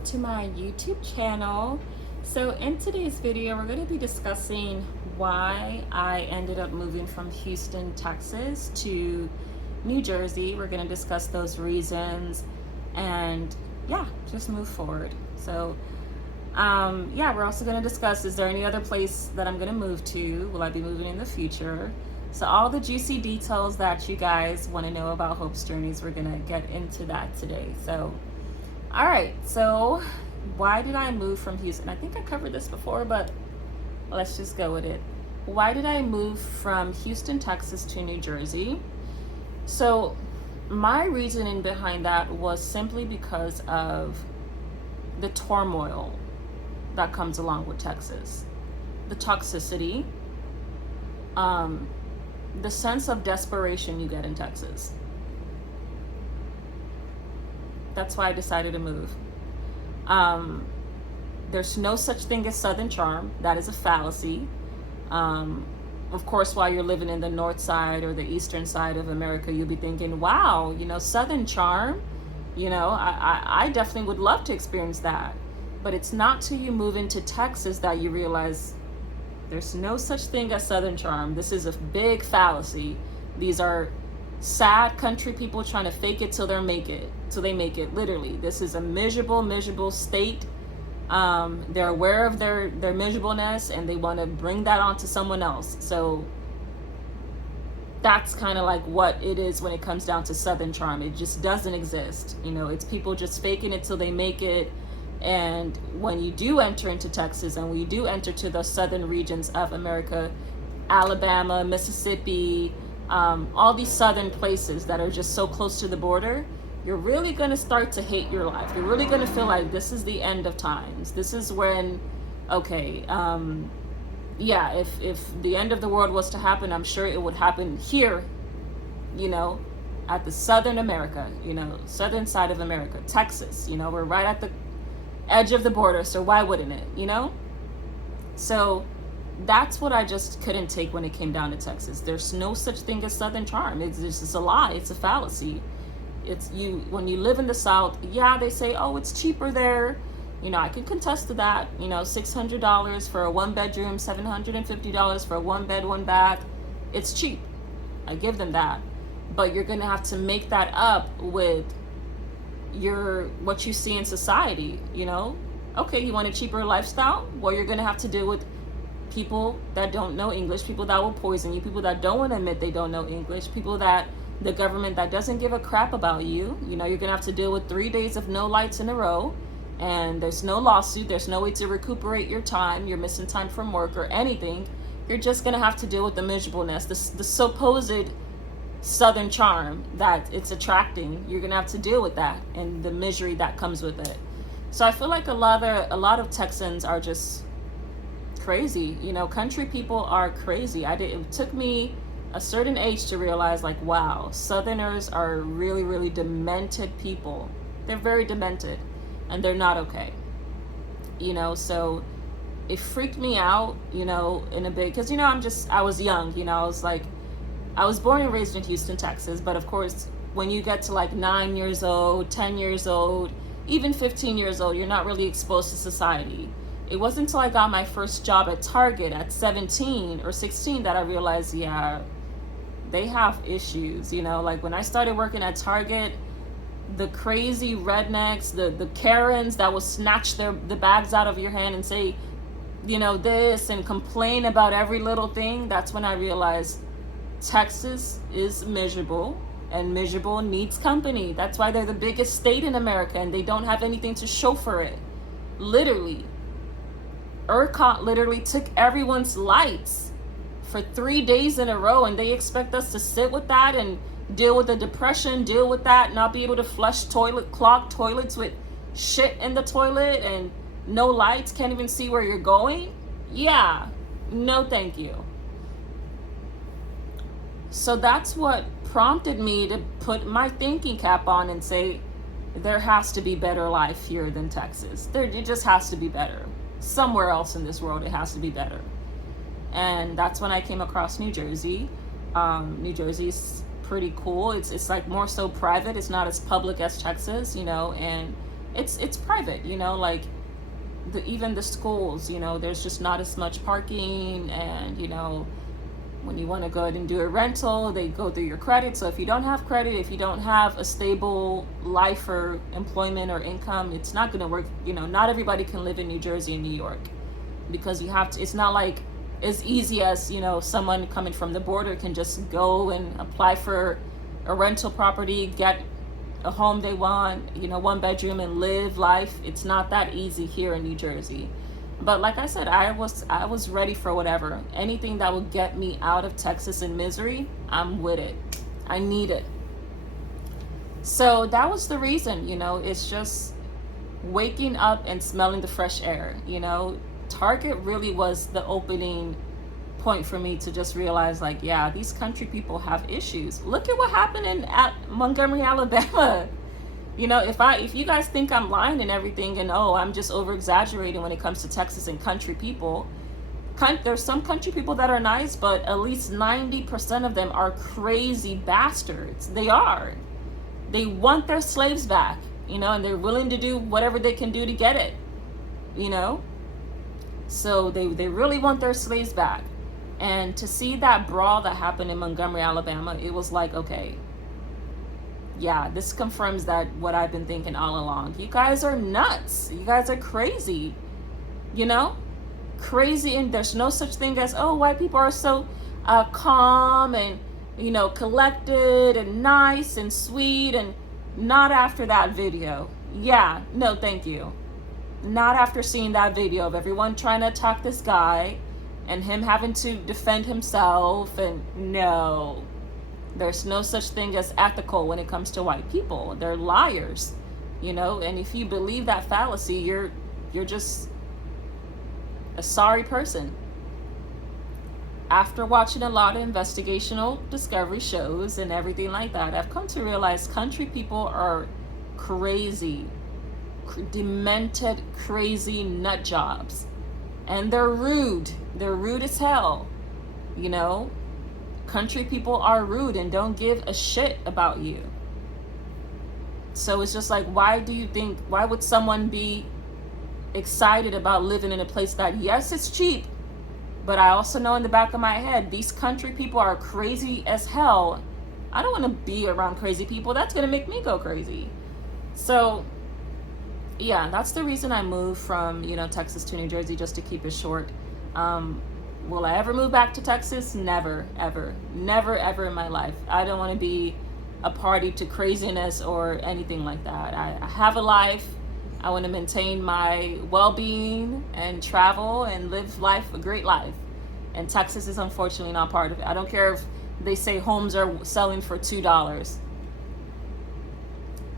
welcome to my YouTube channel. So in today's video, we're going to be discussing why I ended up moving from Houston, Texas to New Jersey. We're going to discuss those reasons and yeah, just move forward. So yeah, we're also going to discuss, is there any other place that I'm going to move to? Will I be moving in the future? So all the juicy details that you guys want to know about Hope's Journeys, we're going to get into that today. So all right, so why did I move from Houston? I think I covered this before, but let's just go with it. Why did I move from Houston, Texas to New Jersey? So my reasoning behind that was simply because of the turmoil that comes along with Texas, the toxicity, the sense of desperation you get in Texas. That's why I decided to move. There's no such thing as Southern charm. That is a fallacy. Of course, while you're living in the north side or the eastern side of America, you'll be thinking, wow, Southern charm, I definitely would love to experience that. But it's not till you move into Texas that you realize there's no such thing as Southern charm. This is a big fallacy. These are sad country people trying to fake it till they make it. Literally, this is a miserable state. They're aware of their miserableness and they want to bring that onto someone else. So that's kind of like what it is when it comes down to Southern charm. It just doesn't exist. It's people just faking it till they make it. And when you do enter into Texas and when you do enter to the southern regions of America, Alabama, Mississippi, all these southern places that are just so close to the border, you're really going to start to hate your life. You're really going to feel like this is the end of times. This is when, okay, yeah, if the end of the world was to happen, I'm sure it would happen here, at the southern America, southern side of America, Texas, we're right at the edge of the border, so why wouldn't it, So that's what I just couldn't take when it came down to Texas. There's no such thing as Southern charm. It's just a lie. It's a fallacy. When you live in the South, yeah, they say, oh, it's cheaper there. I can contest to that. $600 for a one bedroom, $750 for a one bed, one bath. It's cheap. I give them that. But you're going to have to make that up with what you see in society, Okay, you want a cheaper lifestyle? Well, you're going to have to deal with people that don't know English, people that will poison you, people that don't want to admit they don't know English, people that the government that doesn't give a crap about you. You're going to have to deal with 3 days of no lights in a row, and there's no lawsuit, there's no way to recuperate your time, you're missing time from work or anything. You're just going to have to deal with the miserableness, the supposed Southern charm that it's attracting. You're going to have to deal with that and the misery that comes with it. So I feel like a lot of Texans are just crazy. Country people are crazy. It took me a certain age to realize, like, wow, Southerners are really, really demented people. They're very demented and they're not okay. So it freaked me out, in a bit, because, I was young, I was born and raised in Houston, Texas, but of course, when you get to like 9 years old, 10 years old, even 15 years old, you're not really exposed to society. It wasn't until I got my first job at Target at 17 or 16 that I realized, yeah, they have issues, like when I started working at Target, the crazy rednecks, the Karens that will snatch the bags out of your hand and say, this and complain about every little thing. That's when I realized Texas is miserable, and miserable needs company. That's why they're the biggest state in America and they don't have anything to show for it. Literally, ERCOT literally took everyone's lights for 3 days in a row, and they expect us to sit with that and deal with the depression, deal with that, not be able to flush clogged toilets with shit in the toilet and no lights, can't even see where you're going. Yeah, no thank you. So that's what prompted me to put my thinking cap on and say, there has to be better life here than Texas. It just has to be better. Somewhere else in this world, it has to be better. And that's when I came across New Jersey. New Jersey's pretty cool. It's like more so private. It's not as public as Texas, and it's private, you know, like even the schools, you know, there's just not as much parking. And, you know, when you want to go ahead and do a rental, they go through your credit. So if you don't have credit, if you don't have a stable life or employment or income, it's not going to work. You know, not everybody can live in New Jersey and New York, because you have to, it's not like as easy as, you know, someone coming from the border can just go and apply for a rental property, get a home they want, you know, 1 bedroom, and live life. It's not that easy here in New Jersey. But like I said, I was ready for whatever. Anything that would get me out of Texas in misery, I'm with it. I need it. So that was the reason, you know, it's just waking up and smelling the fresh air, you know. Target really was the opening point for me to just realize, like, yeah, these country people have issues. Look at what happened in Montgomery, Alabama. You know, if you guys think I'm lying and everything, and oh, I'm just over exaggerating when it comes to Texas and country people, there's some country people that are nice, but at least 90% of them are crazy bastards. They are. They want their slaves back, you know, and they're willing to do whatever they can do to get it, you know. So they really want their slaves back. And to see that brawl that happened in Montgomery, Alabama, it was like, okay, yeah, this confirms that what I've been thinking all along. You guys are nuts. You guys are crazy, you know? Crazy, and there's no such thing as, oh, white people are so calm and, you know, collected and nice and sweet, and not after that video. Yeah, no, thank you. Not after seeing that video of everyone trying to attack this guy and him having to defend himself. And no, there's no such thing as ethical when it comes to white people. They're liars, you know. And if you believe that fallacy, you're just a sorry person. After watching a lot of investigational discovery shows and everything like that, I've come to realize country people are crazy, demented, crazy nut jobs. And they're rude. They're rude as hell. You know, country people are rude and don't give a shit about you. So it's just like, why would someone be excited about living in a place that, yes, it's cheap, but I also know in the back of my head, these country people are crazy as hell. I don't want to be around crazy people. That's going to make me go crazy. So yeah, that's the reason I moved from, you know, Texas to New Jersey, just to keep it short. Will I ever move back to Texas? Never, ever. Never, ever in my life. I don't want to be a party to craziness or anything like that. I have a life. I want to maintain my well-being and travel and live life, a great life. And Texas is unfortunately not part of it. I don't care if they say homes are selling for $2.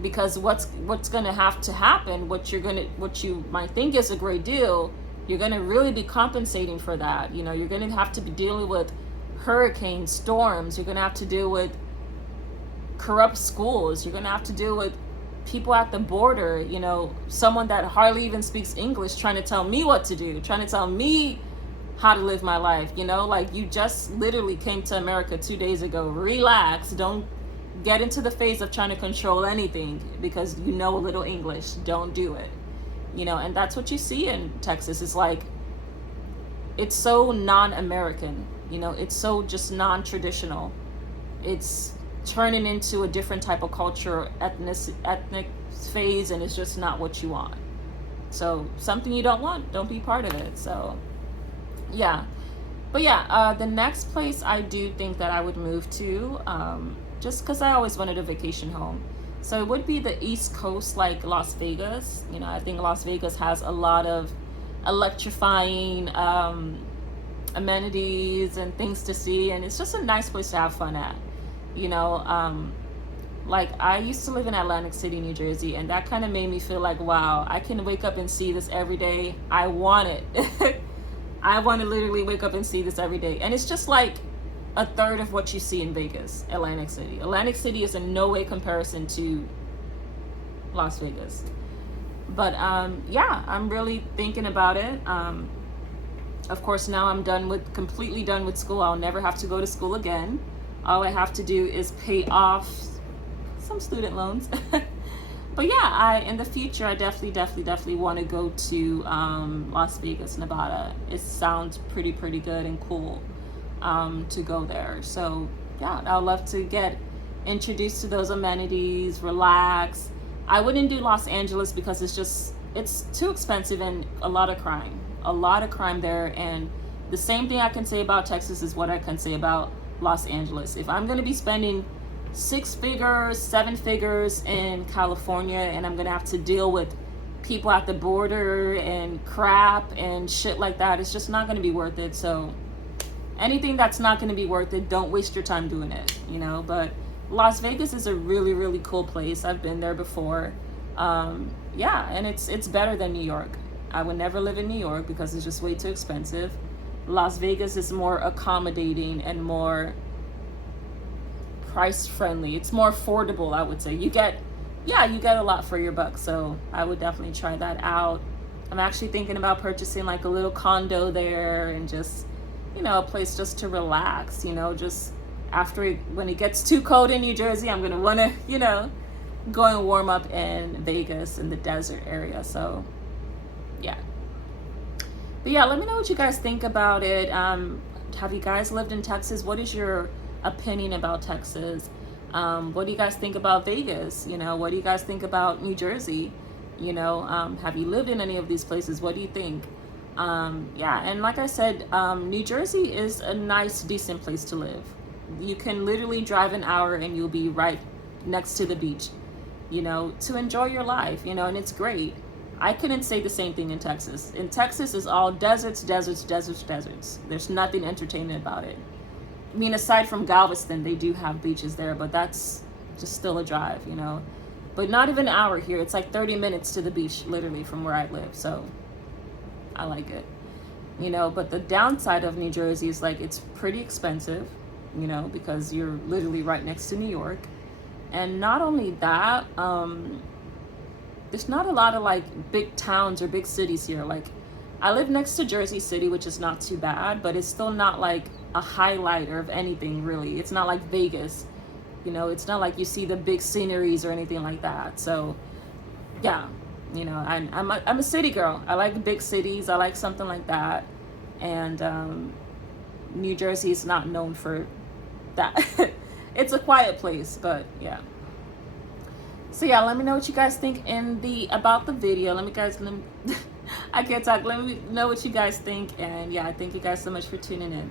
Because what's going to have to happen, what you might think is a great deal, you're going to really be compensating for that. You know, you're going to have to be dealing with hurricanes, storms. You're going to have to deal with corrupt schools. You're going to have to deal with people at the border, you know, someone that hardly even speaks English trying to tell me what to do, trying to tell me how to live my life, you know, like, you just literally came to America 2 days ago. Relax. Don't get into the phase of trying to control anything because you know a little English. Don't do it, you know. And that's what you see in Texas. It's like, it's so non-American, you know, it's so just non-traditional. It's turning into a different type of culture, ethnic phase, and it's just not what you want. So something you don't want, don't be part of it. So yeah. But yeah, the next place I do think that I would move to, just because I always wanted a vacation home, so it would be the East Coast, like Las Vegas. You know, I think Las Vegas has a lot of electrifying amenities and things to see, and it's just a nice place to have fun at. You know, like, I used to live in Atlantic City, New Jersey, and that kind of made me feel like, wow, I can wake up and see this every day. I want it. I want to literally wake up and see this every day. And it's just like a third of what you see in Vegas, Atlantic City. Atlantic City is in no way comparison to Las Vegas. But yeah, I'm really thinking about it. Of course, now I'm completely done with school. I'll never have to go to school again. All I have to do is pay off some student loans. But yeah, I in the future I definitely want to go to Las Vegas, Nevada. It sounds pretty good and cool to go there. So yeah, I would love to get introduced to those amenities, relax. I wouldn't do Los Angeles because it's too expensive and a lot of crime there. And the same thing I can say about Texas is what I can say about Los Angeles. If I'm going to be spending 6 figures, 7 figures in California, and I'm going to have to deal with people at the border and crap and shit like that, it's just not going to be worth it. So anything that's not going to be worth it, don't waste your time doing it, you know. But Las Vegas is a really cool place. I've been there before. Yeah, and it's better than New York. I would never live in New York because it's just way too expensive. Las Vegas is more accommodating and more price friendly. It's more affordable, I would say. You get a lot for your buck. So I would definitely try that out. I'm actually thinking about purchasing like a little condo there and just, you know, a place just to relax, you know, just when it gets too cold in New Jersey, I'm going to want to, you know, go and warm up in Vegas in the desert area. So yeah. But yeah, let me know what you guys think about it. Have you guys lived in Texas? What is your opinion about Texas? What do you guys think about Vegas? You know, what do you guys think about New Jersey? You know, have you lived in any of these places? What do you think? Yeah, and like I said, New Jersey is a nice, decent place to live. You can literally drive an hour and you'll be right next to the beach, you know, to enjoy your life, you know, and it's great. I couldn't say the same thing in Texas. In Texas, it's all deserts. There's nothing entertaining about it. I mean, aside from Galveston, they do have beaches there, but that's just still a drive, you know. But not even an hour here. It's like 30 minutes to the beach, literally, from where I live. So I like it, you know. But the downside of New Jersey is like it's pretty expensive, you know, because you're literally right next to New York. And not only that, there's not a lot of like big towns or big cities here. Like I live next to Jersey City, which is not too bad, but it's still not like a highlighter of anything really. It's not like Vegas, you know. It's not like you see the big sceneries or anything like that. So yeah, you know, I'm a city girl. I like big cities. I like something like that. And New Jersey is not known for that. It's a quiet place, but yeah. So yeah, let me know what you guys think about the video. I can't talk. Let me know what you guys think. And yeah, thank you guys so much for tuning in.